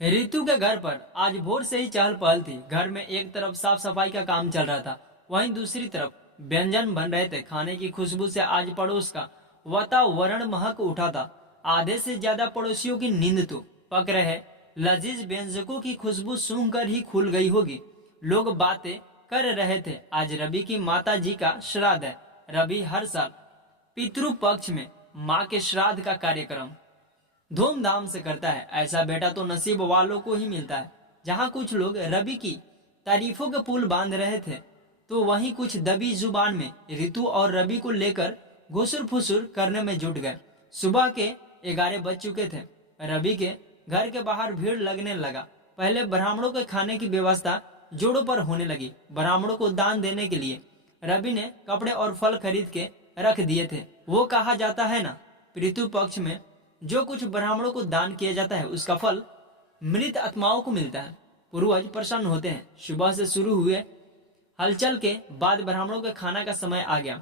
रितु के घर पर आज भोर से ही चहल पहल थी। घर में एक तरफ साफ सफाई का काम चल रहा था, वहीं दूसरी तरफ व्यंजन बन रहे थे। खाने की खुशबू से आज पड़ोस का वातावरण महक उठा था। आधे से ज्यादा पड़ोसियों की नींद तो पक रहे लजीज व्यंजकों की खुशबू सूंघकर ही खुल गई होगी। लोग बातें कर रहे थे। आज रवि की माता जी का श्राद्ध है। रवि हर साल पितृ पक्ष में माँ के श्राद्ध का कार्यक्रम धूमधाम से करता है। ऐसा बेटा तो नसीब वालों को ही मिलता है। जहाँ कुछ लोग रवि की तारीफों के पुल बांध रहे थे, तो वहीं कुछ दबी जुबान में रितु और रवि को लेकर घुसुर फुसुर करने में जुट गए। सुबह के 11 बज चुके थे। रवि के घर के बाहर भीड़ लगने लगा। पहले ब्राह्मणों के खाने की व्यवस्था जोड़ों पर होने लगी। ब्राह्मणों को दान देने के लिए रवि ने कपड़े और फल खरीद के रख दिए थे। वो कहा जाता है ना, पितृ पक्ष में जो कुछ ब्राह्मणों को दान किया जाता है उसका फल मृत आत्माओं को मिलता है। पूर्वज प्रसन्न होते हैं। सुबह से शुरू हुए हलचल के बाद ब्राह्मणों के खाना का समय आ गया।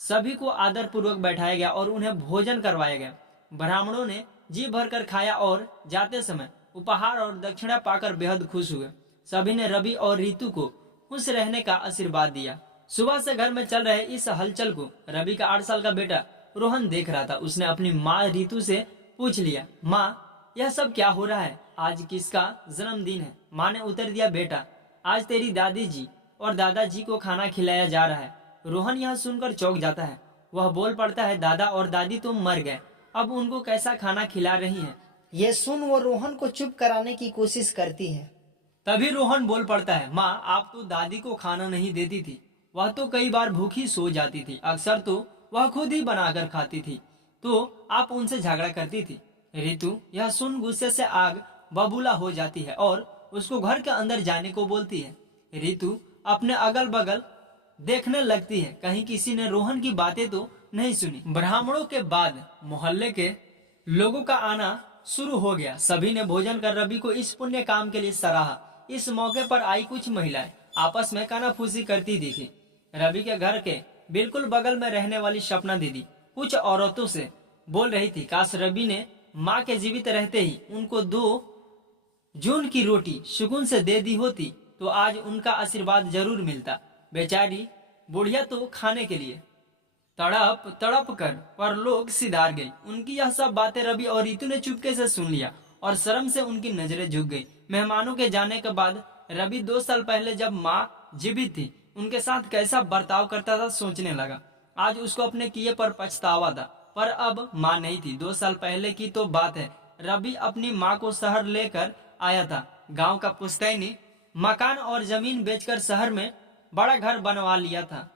सभी को आदर पूर्वक बैठाया गया और उन्हें भोजन करवाया गया। ब्राह्मणों ने जी भरकर खाया और जाते समय उपहार और दक्षिणा पाकर बेहद खुश हुए। सभी ने रवि और रितु को खुश रहने का आशीर्वाद दिया। सुबह से घर में चल रहे इस हलचल को रवि का 8 साल का बेटा रोहन देख रहा था। उसने अपनी माँ रितु से पूछ लिया, माँ यह सब क्या हो रहा है? आज किसका जन्मदिन है? माँ ने उत्तर दिया, बेटा आज तेरी दादी जी और दादाजी को खाना खिलाया जा रहा है। रोहन यह सुनकर चौंक जाता है। वह बोल पड़ता है, दादा और दादी तो मर गए, अब उनको कैसा खाना खिला रही हैं? ये सुन वो रोहन को चुप कराने की कोशिश करती है। तभी रोहन बोल पड़ता है, माँ आप तो दादी को खाना नहीं देती थी, वह तो कई बार भूखी सो जाती थी, अक्सर तो वह खुद ही बनाकर खाती थी, तो आप उनसे झगड़ा करती थी। रितु यह सुन गुस्से से आग बबूला हो जाती है और उसको घर के अंदर जाने को बोलती है। रितु अपने अगल बगल देखने लगती है, कहीं किसी ने रोहन की बातें तो नहीं सुनी। ब्राह्मणों के बाद मोहल्ले के लोगों का आना शुरू हो गया। सभी ने भोजन कर रवि को इस पुण्य काम के लिए सराहा। इस मौके पर आई कुछ महिलाएं आपस में कानाफूसी करती दिखी। रवि के घर के बिल्कुल बगल में रहने वाली सपना दीदी कुछ औरतों से बोल रही थी, काश रवि ने माँ के जीवित रहते ही उनको 2 जून की रोटी सुकून से दे दी होती तो आज उनका आशीर्वाद जरूर मिलता। बेचारी बुढ़िया तो खाने के लिए तड़प तड़प कर पर लोग सिधार गई। उनकी यह सब बातें रवि और रितु ने चुपके से सुन लिया और शर्म से उनकी नजरें झुक गई। मेहमानों के जाने के बाद रवि 2 साल पहले जब माँ जीवित थी उनके साथ कैसा बर्ताव करता था सोचने लगा। आज उसको अपने किए पर पछतावा था, पर अब माँ नहीं थी। 2 साल पहले की तो बात है। रवि अपनी माँ को शहर लेकर आया था। गांव का पुश्तैनी मकान और जमीन बेचकर शहर में बड़ा घर बनवा लिया था।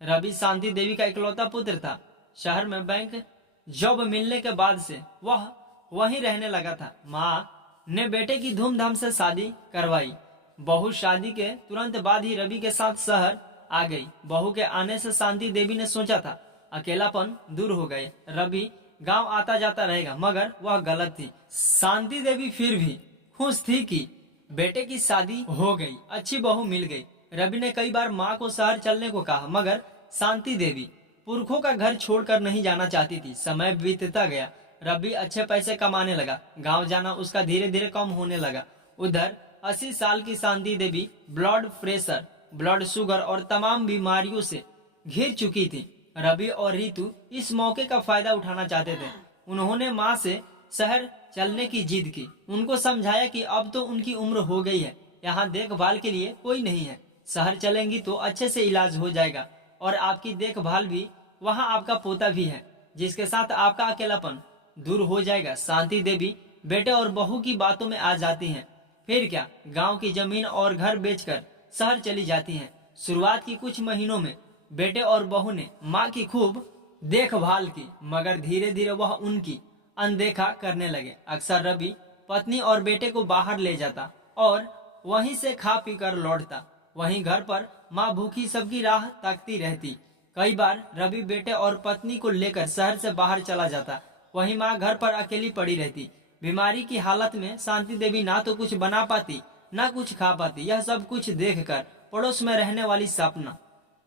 रवि शांति देवी का इकलौता पुत्र था। शहर में बैंक जॉब मिलने के बाद से वह वहीं रहने लगा था। माँ ने बेटे की धूमधाम से शादी करवाई। बहू शादी के तुरंत बाद ही रवि के साथ शहर आ गई। बहू के आने से शांति देवी ने सोचा था अकेलापन दूर हो गए, रवि गांव आता जाता रहेगा, मगर वह गलत थी। शांति देवी फिर भी खुश थी कि बेटे की शादी हो गई, अच्छी बहू मिल गई। रवि ने कई बार माँ को शहर चलने को कहा, मगर शांति देवी पुरखों का घर छोड़कर नहीं जाना चाहती थी। समय बीतता गया। रवि अच्छे पैसे कमाने लगा। गांव जाना उसका धीरे धीरे कम होने लगा। उधर 80 साल की Shanti Devi blood pressure, blood sugar और तमाम बीमारियों से घिर चुकी थी। रवि और रितु इस मौके का फायदा उठाना चाहते थे। उन्होंने माँ से शहर चलने की जिद की। उनको समझाया कि अब तो उनकी उम्र हो गई है, यहाँ देखभाल के लिए कोई नहीं है। शहर चलेंगी तो अच्छे से इलाज हो जाएगा और आपकी देखभाल भी, वहाँ आपका पोता भी है जिसके साथ आपका अकेलापन दूर हो जाएगा। शांति देवी बेटे और बहू की बातों में आ जाती हैं। फिर क्या, गांव की जमीन और घर बेचकर शहर चली जाती हैं। शुरुआत की कुछ महीनों में बेटे और बहू ने माँ की खूब देखभाल की, मगर धीरे धीरे वह उनकी अनदेखा करने लगे। अक्सर रवि पत्नी और बेटे को बाहर ले जाता और वहीं से खा पी कर लौटता। वहीं घर पर माँ भूखी सबकी राह ताकती रहती। कई बार रवि बेटे और पत्नी को लेकर शहर से बाहर चला जाता। वहीं माँ घर पर अकेली पड़ी रहती। बीमारी की हालत में शांति देवी ना तो कुछ बना पाती ना कुछ खा पाती। यह सब कुछ देखकर पड़ोस में रहने वाली सपना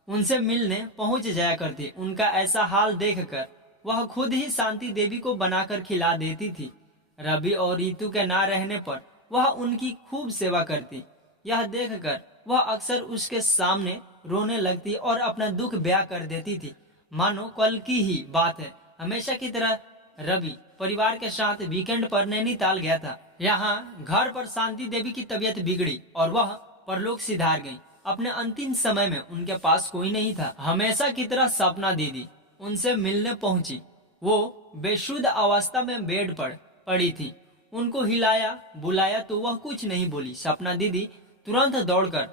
उनसे मिलने पहुंच जाया करती। उनका ऐसा हाल देखकर वह खुद ही शांति देवी को बनाकर खिला देती थी। रवि और रितु के ना रहने पर वह उनकी खूब सेवा करती। यह देखकर वह अक्सर उसके सामने रोने लगती और अपना दुख बयां कर देती थी, मानो कल की ही बात है। हमेशा की तरह रवि परिवार के साथ वीकेंड पर नैनीताल गया था। यहाँ घर पर शांति देवी की तबीयत बिगड़ी और वह परलोक सिधार गई। अपने अंतिम समय में उनके पास कोई नहीं था। हमेशा की तरह सपना दीदी उनसे मिलने पहुंची। वो बेशुद्ध अवस्था में बेड पर पड़ी थी। उनको हिलाया बुलाया तो वह कुछ नहीं बोली। सपना दीदी तुरंत दौड़कर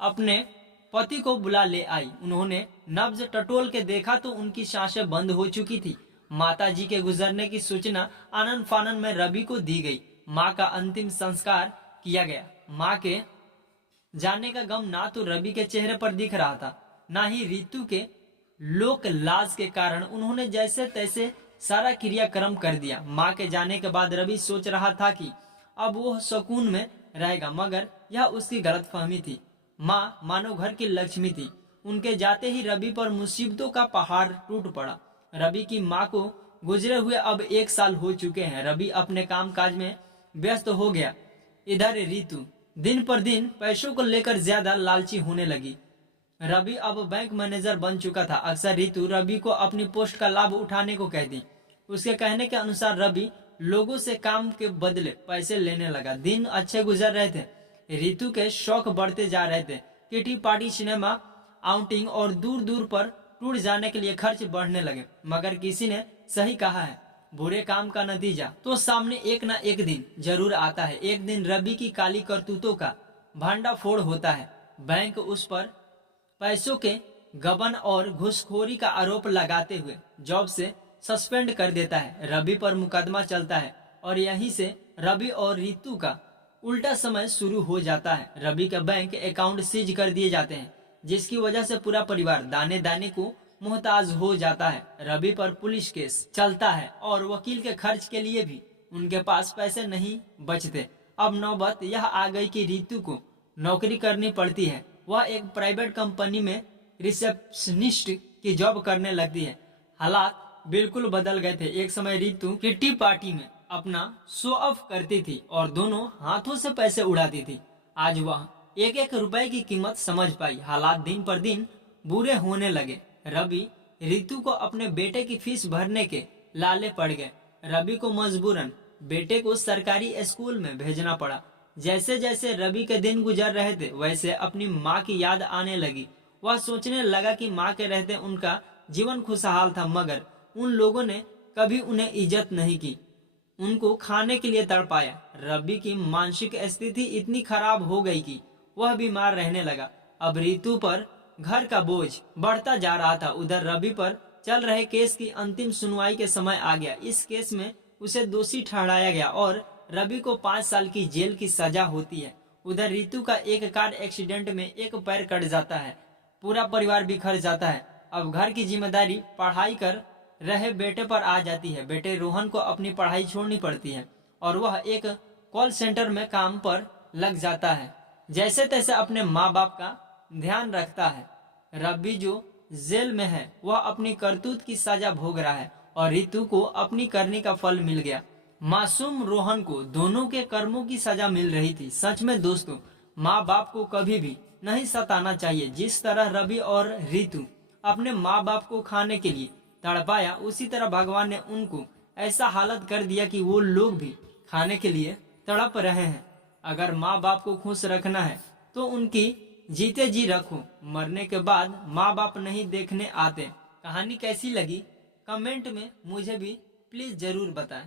अपने पति को बुला ले आई। उन्होंने नब्ज टटोल के देखा तो उनकी सांसें बंद हो चुकी थी। माताजी के गुजरने की सूचना आनन फानन में रवि को दी गई। माँ का अंतिम संस्कार किया गया। माँ के जाने का गम ना तो रवि के चेहरे पर दिख रहा था, ना ही रितु के लोक लाज के कारण उन्होंने जैसे तैसे सारा क्रियाक्रम कर दिया। माँ के जाने के बाद रवि सोच रहा था कि अब वो सुकून में रहेगा, मगर यह उसकी गलतफहमी थी। माँ मानो घर की लक्ष्मी थी। उनके जाते ही रवि पर मुसीबतों का पहाड़ टूट पड़ा। रवि की माँ को गुजरे हुए अब 1 साल हो चुके हैं। रवि अपने कामकाज में व्यस्त हो गया। इधर रितु दिन पर दिन पैसों को लेकर ज्यादा लालची होने लगी। रवि अब बैंक मैनेजर बन चुका था। अक्सर रितु रवि को अपनी पोस्ट का लाभ उठाने को कहती। उसके कहने के अनुसार रवि लोगों से काम के बदले पैसे लेने लगा। दिन अच्छे गुजर रहे थे। रितु के शौक बढ़ते जा रहे थे। किटी पार्टी, सिनेमा, आउटिंग और दूर दूर पर टूर जाने के लिए खर्च बढ़ने लगे। मगर किसी ने सही कहा है, बुरे काम का नतीजा तो सामने एक ना एक दिन जरूर आता है। एक दिन रवि की काली करतूतों का भंडाफोड़ होता है। बैंक उस पर पैसों के गबन और घूसखोरी का आरोप लगाते हुए जॉब से सस्पेंड कर देता है। रवि पर मुकदमा चलता है और यहीं से रवि और रितु का उल्टा समय शुरू हो जाता है। रवि के बैंक अकाउंट सीज कर दिए जाते हैं, जिसकी वजह से पूरा परिवार दाने दाने को मोहताज हो जाता है। रवि पर पुलिस केस चलता है और वकील के खर्च के लिए भी उनके पास पैसे नहीं बचते। अब नौबत यह आ गई कि रितु को नौकरी करनी पड़ती है। वह एक प्राइवेट कंपनी में रिसेप्शनिस्ट की जॉब करने लगती है। हालात बिल्कुल बदल गए थे। एक समय रितु किट्टी पार्टी में अपना शो ऑफ करती थी और दोनों हाथों से पैसे उड़ाती थी। आज वह एक एक रुपए की कीमत समझ पाई। हालात दिन पर दिन बुरे होने लगे। रवि रितु को अपने बेटे की फीस भरने के लाले पड़ गए। रवि को मजबूरन बेटे को सरकारी स्कूल में भेजना पड़ा। जैसे जैसे रवि के दिन गुजर रहे थे, वैसे अपनी माँ की याद आने लगी। वह सोचने लगा कि माँ के रहते उनका जीवन खुशहाल था, मगर उन लोगों ने कभी उन्हें इज्जत नहीं की, उनको खाने के लिए तड़पाया। रवि की मानसिक स्थिति इतनी खराब हो गई कि वह बीमार रहने लगा। अब रितु पर घर का बोझ बढ़ता जा रहा था। उधर रवि पर चल रहे केस की अंतिम सुनवाई के समय आ गया। इस केस में उसे दोषी ठहराया गया और रवि को 5 साल की जेल की सजा होती है। उधर रितु का एक कार एक्सीडेंट में एक पैर कट जाता है। पूरा परिवार बिखर जाता है। अब घर की जिम्मेदारी पढ़ाई कर रहे बेटे पर आ जाती है। बेटे रोहन को अपनी पढ़ाई छोड़नी पड़ती है और वह एक कॉल सेंटर में काम पर लग जाता है। जैसे तैसे अपने माँ बाप का ध्यान रखता है। रवि जो जेल में है वह अपनी करतूत की सजा भोग रहा है और रितु को अपनी करने का फल मिल गया। मासूम रोहन को दोनों के कर्मों की सजा मिल रही थी। सच में दोस्तों, माँ बाप को कभी भी नहीं सताना चाहिए। जिस तरह रवि और रितु अपने माँ बाप को खाने के लिए तड़पाया, उसी तरह भगवान ने उनको ऐसा हालत कर दिया कि वो लोग भी खाने के लिए तड़प रहे हैं। अगर माँ बाप को खुश रखना है तो उनकी जीते जी रखो। मरने के बाद माँ बाप नहीं देखने आते। कहानी कैसी लगी कमेंट में मुझे भी प्लीज जरूर बताएं।